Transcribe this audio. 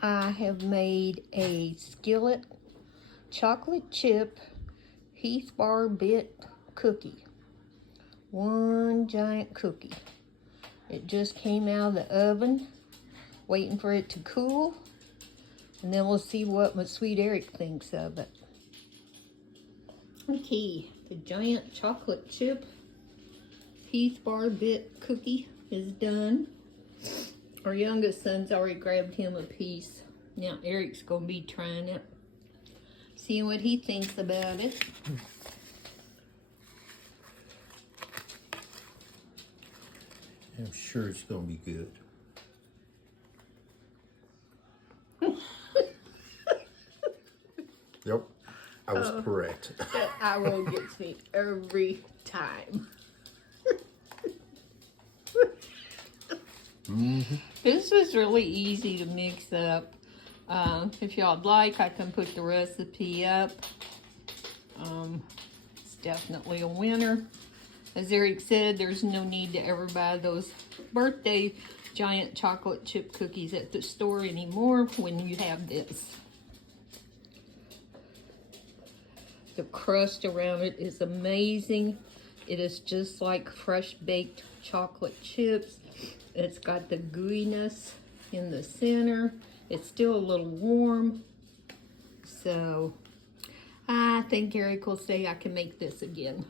I have made a Skillet chocolate chip Heath Bar Bit cookie. One giant cookie. It just came out of the oven, waiting for it to cool, and then we'll see what my sweet Eric thinks of it. Okay, the giant chocolate chip Heath Bar Bit cookie is done. Our youngest son's already grabbed him a piece. Now Eric's gonna be trying it, seeing what he thinks about it. I'm sure it's gonna be good. Yep, I was correct. That eye roll gets me every time. This was really easy to mix up. If y'all like, I can put the recipe up. It's definitely a winner. As Eric said, there's no need to ever buy those birthday giant chocolate chip cookies at the store anymore when you have this. The crust around it is amazing. It is just like fresh baked chocolate chips. It's got the gooiness in the center. It's still a little warm. So I think Eric will say I can make this again.